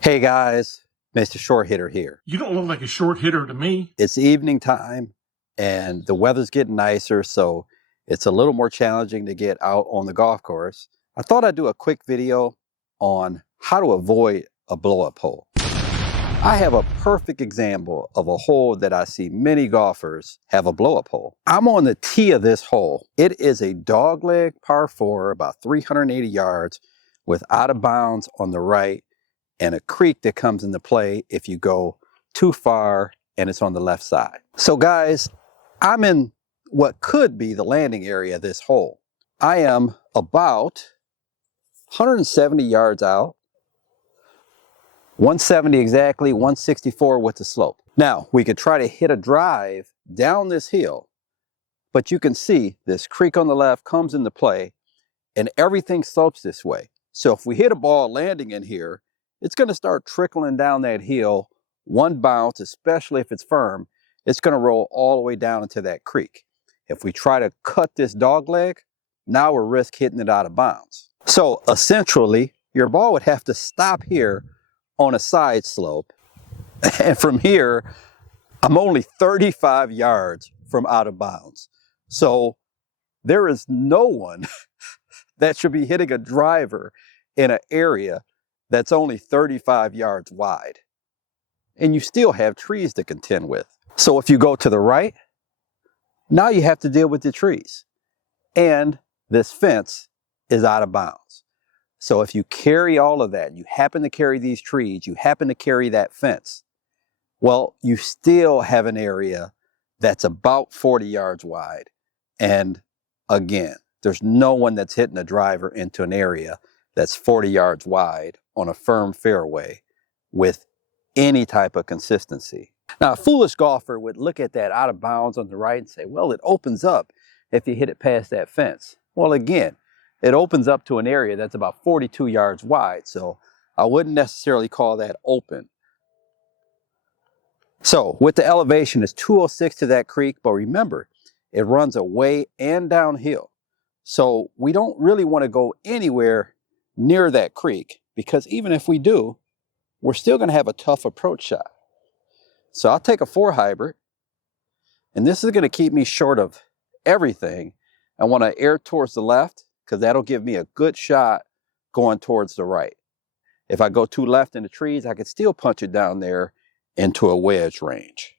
Hey guys, Mr. Short Hitter here. You don't look like a short hitter to me. It's evening time and the weather's getting nicer, so it's a little more challenging to get out on the golf course. I thought I'd do a quick video on how to avoid a blow-up hole. I have a perfect example of a hole that I see many golfers have a blow-up hole. I'm on the tee of this hole. It is a dogleg par 4, about 380 yards, with out of bounds on the right and a creek that comes into play if you go too far and it's on the left side. So guys, I'm in what could be the landing area of this hole. I am about 170 yards out, 170 exactly, 164 with the slope. Now, we could try to hit a drive down this hill, but you can see this creek on the left comes into play and everything slopes this way. So if we hit a ball landing in here, it's going to start trickling down that hill, one bounce, especially if it's firm, it's going to roll all the way down into that creek. If we try to cut this dog leg, now we're risk hitting it out of bounds. So essentially, your ball would have to stop here on a side slope. And from here, I'm only 35 yards from out of bounds. So there is no one that should be hitting a driver in an area that's only 35 yards wide. And you still have trees to contend with. So if you go to the right, now you have to deal with the trees. And this fence is out of bounds. So if you carry all of that, you happen to carry these trees, you happen to carry that fence, well, you still have an area that's about 40 yards wide. And again, there's no one that's hitting a driver into an area that's 40 yards wide on a firm fairway with any type of consistency. Now, a foolish golfer would look at that out of bounds on the right and say, well, it opens up if you hit it past that fence. Well, again, it opens up to an area that's about 42 yards wide, so I wouldn't necessarily call that open. So with the elevation, it's 206 to that creek, but remember, it runs away and downhill. So we don't really want to go anywhere near that creek, because even if we do, we're still going to have a tough approach shot. So I'll take a 4 hybrid, and this is going to keep me short of everything. I want to air towards the left because that'll give me a good shot going towards the right. If I go too left in the trees, I could still punch it down there into a wedge range.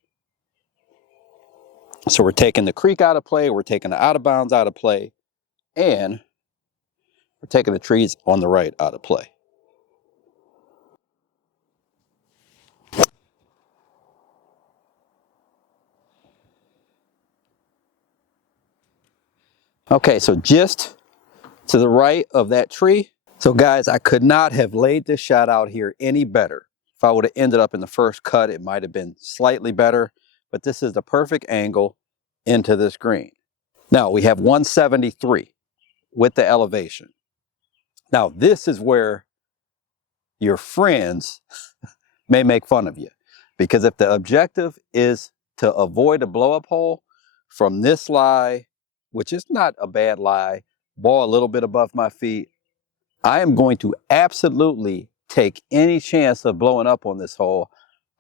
So we're taking the creek out of play, we're taking the out of bounds out of play, and we're taking the trees on the right out of play. Okay, so just to the right of that tree. So guys, I could not have laid this shot out here any better. If I would have ended up in the first cut, it might have been slightly better, but this is the perfect angle into this green. Now we have 173 with the elevation. Now this is where your friends may make fun of you, because if the objective is to avoid a blow-up hole from this lie, which is not a bad lie, ball a little bit above my feet, I am going to absolutely take any chance of blowing up on this hole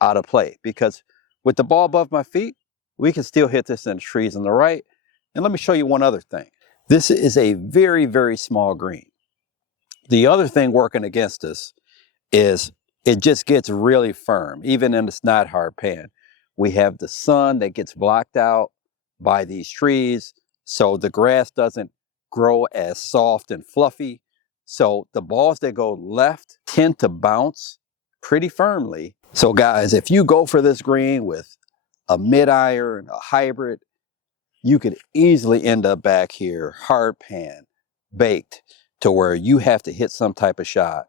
out of play, because with the ball above my feet, we can still hit this in the trees on the right. And let me show you one other thing. This is a very, very small green. The other thing working against us is it just gets really firm, even in it's not hard pan. We have the sun that gets blocked out by these trees, so the grass doesn't grow as soft and fluffy. So the balls that go left tend to bounce pretty firmly. So guys, if you go for this green with a mid-iron, a hybrid, you could easily end up back here hard pan, baked, to where you have to hit some type of shot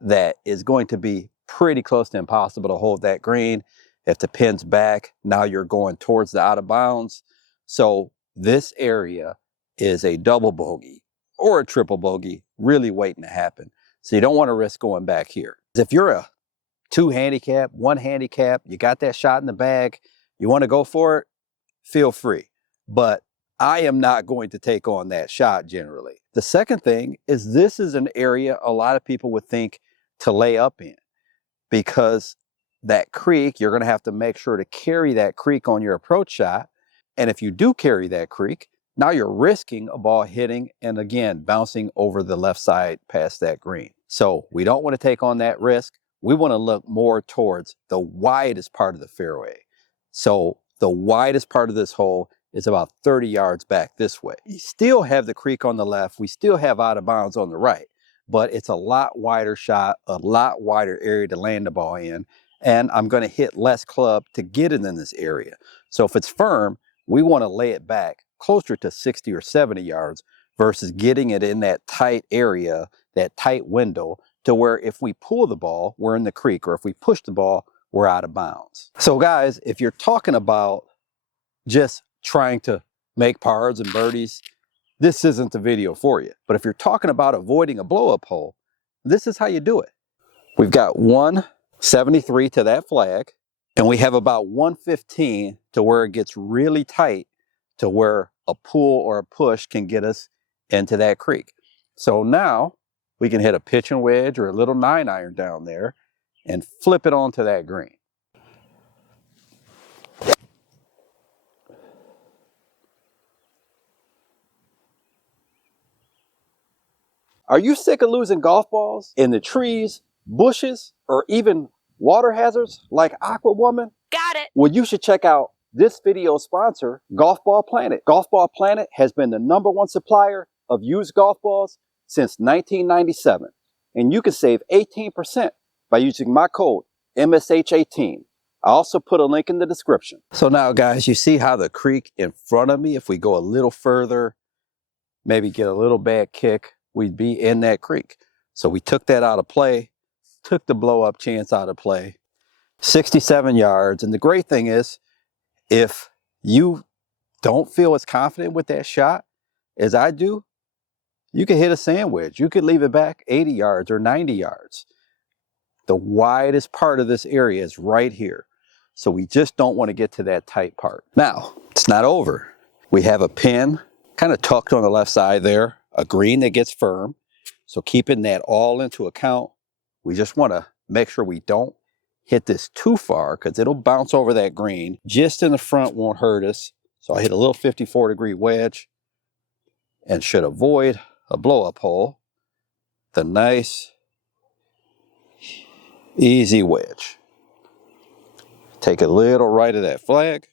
that is going to be pretty close to impossible to hold that green. If the pin's back, now you're going towards the out of bounds. So this area is a double bogey or a triple bogey really waiting to happen. So you don't want to risk going back here. If you're a 2 handicap, 1 handicap, you got that shot in the bag, you want to go for it, feel free. But I am not going to take on that shot generally. The second thing is this is an area a lot of people would think to lay up in. because that creek, you're going to have to make sure to carry that creek on your approach shot. And if you do carry that creek, now you're risking a ball hitting and again bouncing over the left side past that green. So we don't want to take on that risk. We want to look more towards the widest part of the fairway. So the widest part of this hole is about 30 yards back this way. You still have the creek on the left. We still have out of bounds on the right, but it's a lot wider shot, a lot wider area to land the ball in. And I'm going to hit less club to get it in this area. So if it's firm, we want to lay it back closer to 60 or 70 yards versus getting it in that tight area, that tight window, to where if we pull the ball, we're in the creek, or if we push the ball, we're out of bounds. So guys, if you're talking about just trying to make pars and birdies, this isn't the video for you. But if you're talking about avoiding a blow-up hole, this is how you do it. We've got 173 to that flag, and we have about 115 to where it gets really tight to where a pull or a push can get us into that creek. So now we can hit a pitching wedge or a little 9-iron down there and flip it onto that green. Are you sick of losing golf balls in the trees, bushes, or even water hazards like Aqua Woman? Got it. Well, you should check out this video sponsor, Golf Ball Planet. Golf Ball Planet has been the #1 supplier of used golf balls since 1997. And you can save 18% by using my code MSH18. I also put a link in the description. So now guys, you see how the creek in front of me, if we go a little further, maybe get a little bad kick, we'd be in that creek. So we took that out of play, took the blow up chance out of play, 67 yards. And the great thing is, if you don't feel as confident with that shot as I do, you can hit a sand wedge. You could leave it back 80 yards or 90 yards. The widest part of this area is right here. So we just don't want to get to that tight part. Now, it's not over. We have a pin kind of tucked on the left side there, a green that gets firm. So keeping that all into account, we just want to make sure we don't hit this too far because it'll bounce over that green. Just in the front won't hurt us. So I hit a little 54-degree wedge and should avoid a blow-up hole. The nice, easy wedge. Take a little right of that flag.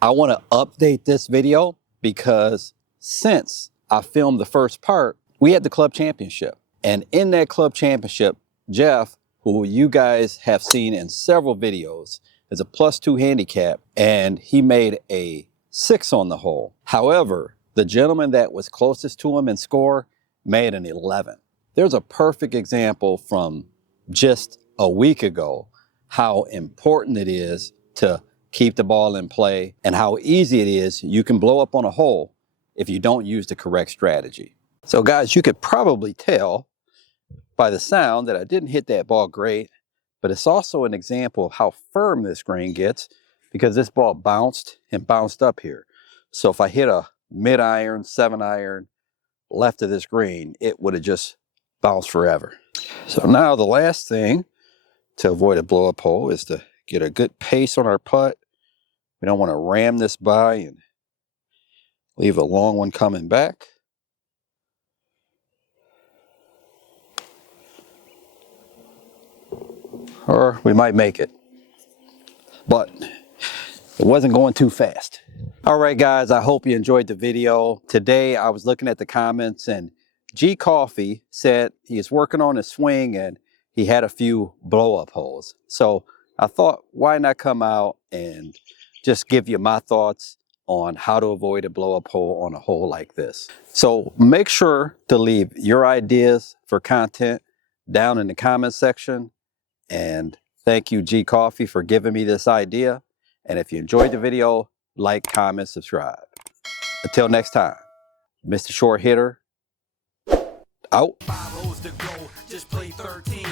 I want to update this video because since I filmed the first part, we had the club championship. And in that club championship, Jeff, who you guys have seen in several videos, is a +2 handicap, and he made a 6 on the hole. However, the gentleman that was closest to him in score made an 11. There's a perfect example from just a week ago how important it is to keep the ball in play and how easy it is you can blow up on a hole if you don't use the correct strategy. So guys, you could probably tell by the sound that I didn't hit that ball great, but it's also an example of how firm this green gets because this ball bounced and bounced up here. So if I hit a mid-iron, 7-iron left of this green, it would have just bounced forever. So now the last thing to avoid a blow-up hole is to get a good pace on our putt. We don't want to ram this by and leave a long one coming back. Or we might make it, but it wasn't going too fast. All right, guys, I hope you enjoyed the video. Today, I was looking at the comments and G Coffee said he is working on his swing and he had a few blow-up holes. So I thought, why not come out and just give you my thoughts on how to avoid a blow-up hole on a hole like this. So make sure to leave your ideas for content down in the comment section. And thank you, G Coffee, for giving me this idea. And if you enjoyed the video, like, comment, subscribe. Until next time, Mr. Short Hitter, out. 5 holes to go, just play 13.